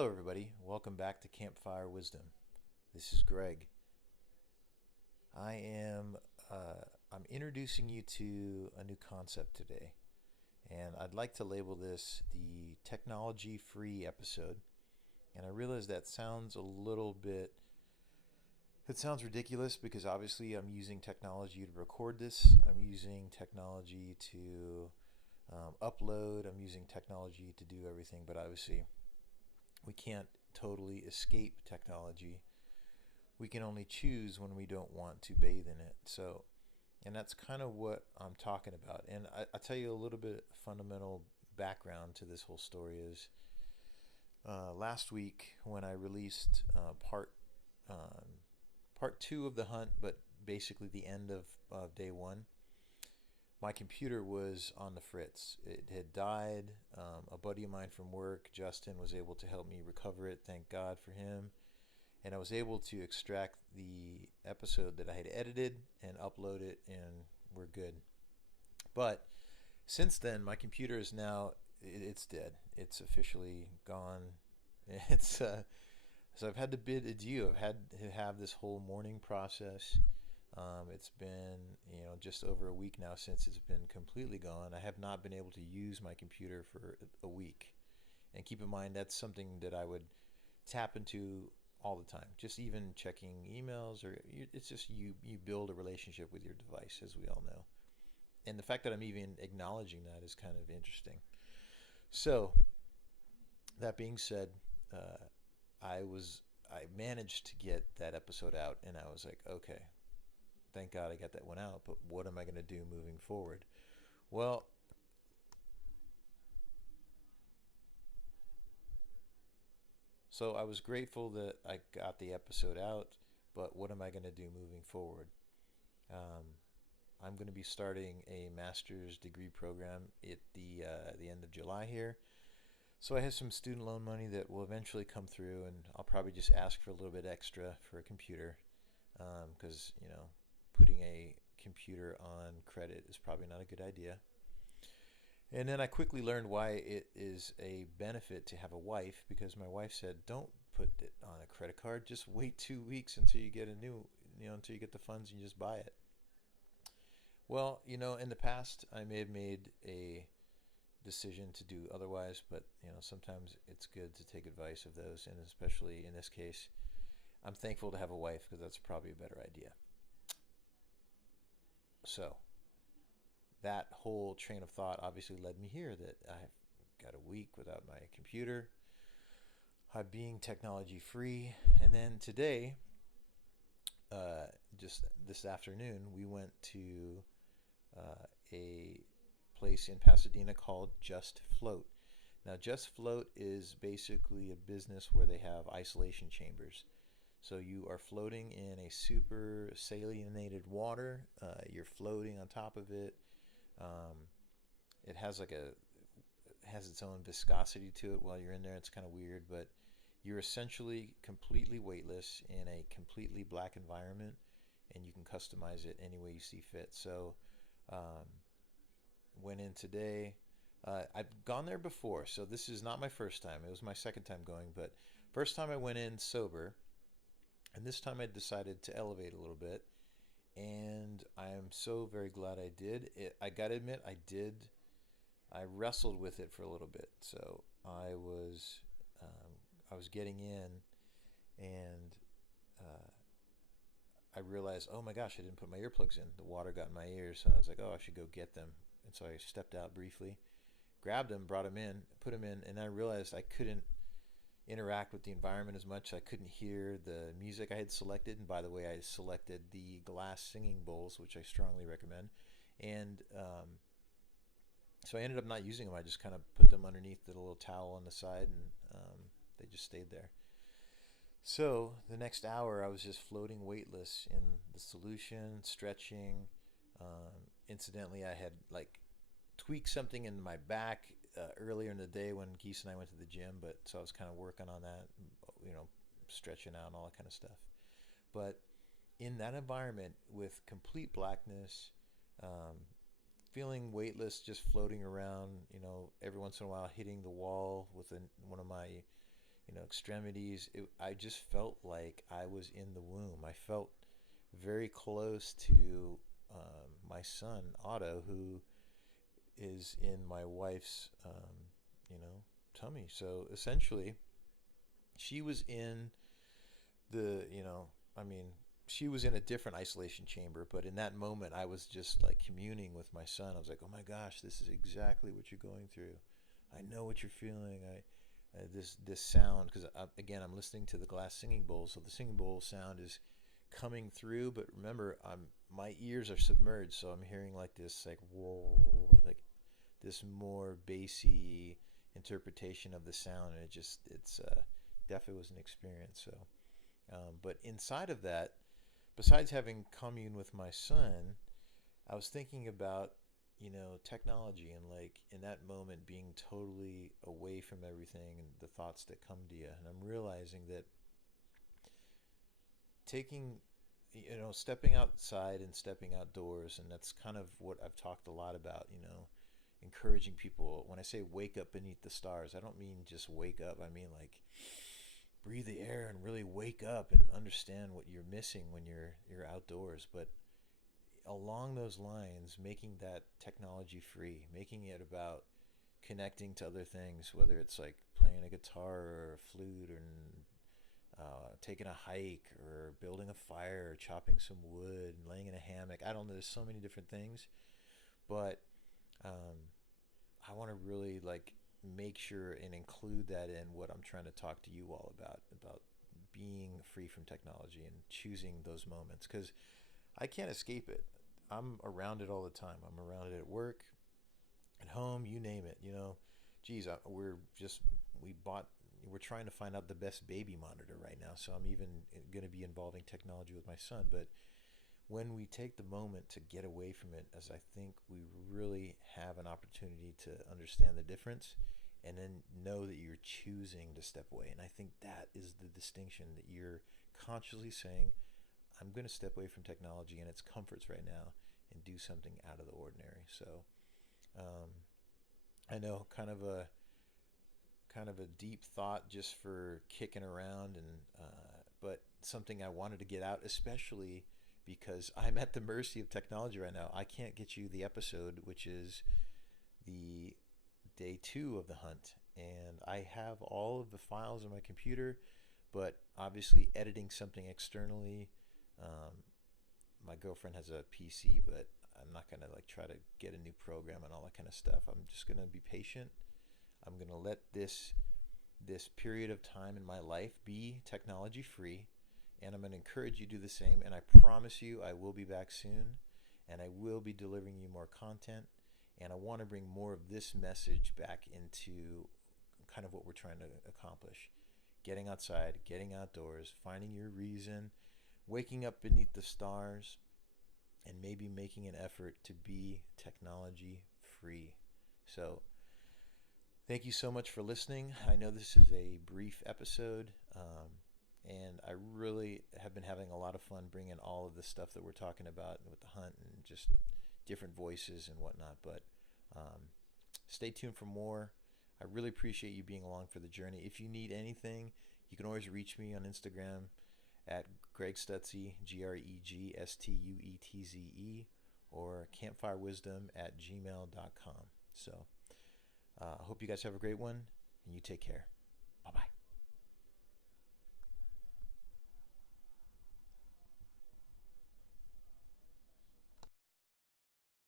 Hello, everybody. Welcome back to Campfire Wisdom. This is Greg. I am I'm introducing you to a new concept today, and I'd like to label this the technology-free episode. And I realize that sounds a little bit it sounds ridiculous because obviously I'm using technology to record this. I'm using technology to upload. I'm using technology to do everything, but obviously we can't totally escape technology. We can only choose when we don't want to bathe in it. So, and that's kind of what I'm talking about. And I'll tell you a little bit fundamental background to this whole story is last week when I released part two of the hunt, but basically the end of day one, my computer was on the fritz. It had died. A buddy of mine from work, Justin, was able to help me recover it. Thank God for him. And I was able to extract the episode that I had edited and upload it, and we're good. But since then, my computer is now it's dead. It's officially gone. It's so I've had to bid adieu. I've had to have this whole mourning process. It's been, just over a week now since it's been completely gone. I have not been able to use my computer for a week. And keep in mind, that's something that I would tap into all the time. Just even checking emails, or it's just you build a relationship with your device, as we all know. And the fact that I'm even acknowledging that is kind of interesting. So that being said, uh, I managed to get that episode out, and I was like, okay, thank God I got that one out. But what am I going to do moving forward? Well, so I was grateful that I got the episode out, but what am I going to do moving forward? Um, I'm going to be starting a master's degree program at the end of July here. So I have some student loan money that will eventually come through, and I'll probably just ask for a little bit extra for a computer, because putting a computer on credit is probably not a good idea. And then I quickly learned why it is a benefit to have a wife, because my wife said, "Don't put it on a credit card. Just wait 2 weeks until you get a new, until you get the funds and you just buy it." Well, in the past, I may have made a decision to do otherwise, but sometimes it's good to take advice of those, and especially in this case, I'm thankful to have a wife because that's probably a better idea. So that whole train of thought obviously led me here that I've got a week without my computer. I'm being technology free. And then today, just this afternoon, we went to a place in Pasadena called Just Float. Now, Just Float is basically a business where they have isolation chambers. So you are floating in a super salinated water. You're floating on top of it. Um, it has has its own viscosity to it while you're in there. It's kind of weird, but you're essentially completely weightless in a completely black environment, and you can customize it any way you see fit. So, um, went in today. I've gone there before, so this is not my first time. It was my second time going, but first time I went in sober, and this time I decided to elevate a little bit, and I am so very glad I did. I gotta admit, I wrestled with it for a little bit. So I was getting in, and uh, I realized, oh my gosh, I didn't put my earplugs in. The water got in my ears, so I was like, oh, I should go get them. And so I stepped out briefly, grabbed them, brought them in, put them in, and I realized I couldn't interact with the environment as much. I couldn't hear the music I had selected. And by the way, I selected the glass singing bowls, which I strongly recommend. And so I ended up not using them. I just kind of put them underneath the little towel on the side, and they just stayed there. So the next hour, I was just floating weightless in the solution, stretching. Incidentally, I had like tweaked something in my back earlier in the day when Geese and I went to the gym, but so I was kind of working on that, you know, stretching out and all that kind of stuff. But in that environment with complete blackness, um, feeling weightless, just floating around, every once in a while hitting the wall with one of my, extremities. I just felt like I was in the womb. I felt very close to my son Otto, who is in my wife's tummy. So essentially, she was in the I mean, she was in a different isolation chamber, but in that moment, I was just like communing with my son. I was like, oh my gosh, this is exactly what you're going through. I know what you're feeling. This sound, because again, I'm listening to the glass singing bowl, so the singing bowl sound is coming through. But remember, my ears are submerged, so I'm hearing like this, like roar, like this more bassy interpretation of the sound, and it's definitely was an experience. So, but inside of that, besides having commune with my son, I was thinking about technology, and like in that moment being totally away from everything and the thoughts that come to you, and I'm realizing that taking stepping outside and stepping outdoors, and that's kind of what I've talked a lot about, encouraging people. When I say wake up beneath the stars, I don't mean just wake up. I mean like breathe the air and really wake up and understand what you're missing when you're outdoors. But along those lines, making that technology free, making it about connecting to other things, whether it's like playing a guitar or a flute, or taking a hike, or building a fire, or chopping some wood, and laying in a hammock. I don't know. There's so many different things, but um, I want to really like make sure and include that in what I'm trying to talk to you all about being free from technology and choosing those moments, because I can't escape it. I'm around it all the time. I'm around it at work, at home, you name it. Geez, we bought. We're trying to find out the best baby monitor right now, so I'm even going to be involving technology with my son. But when we take the moment to get away from it, as I think we really have an opportunity to understand the difference, and then know that you're choosing to step away. And I think that is the distinction, that you're consciously saying, I'm going to step away from technology and its comforts right now and do something out of the ordinary. So um, I know kind of a deep thought just for kicking around, and but something I wanted to get out, especially because I'm at the mercy of technology right now. I can't get you the episode, which is the day 2 of the hunt, and I have all of the files on my computer, but obviously editing something externally. Um, my girlfriend has a PC, but I'm not gonna like try to get a new program and all that kind of stuff. I'm just gonna be patient. I'm gonna let this period of time in my life be technology free, and I'm gonna encourage you to do the same. And I promise you, I will be back soon, and I will be delivering you more content. And I want to bring more of this message back into kind of what we're trying to accomplish: getting outside, getting outdoors, finding your reason, waking up beneath the stars, and maybe making an effort to be technology free. So, thank you so much for listening. I know this is a brief episode, and I really have been having a lot of fun bringing all of the stuff that we're talking about with the hunt, and just different voices and whatnot. But um, stay tuned for more. I really appreciate you being along for the journey. If you need anything, you can always reach me on Instagram at Greg Stutze, GregStuetze, or campfirewisdom@gmail.com. So I hope you guys have a great one, and you take care. Bye bye.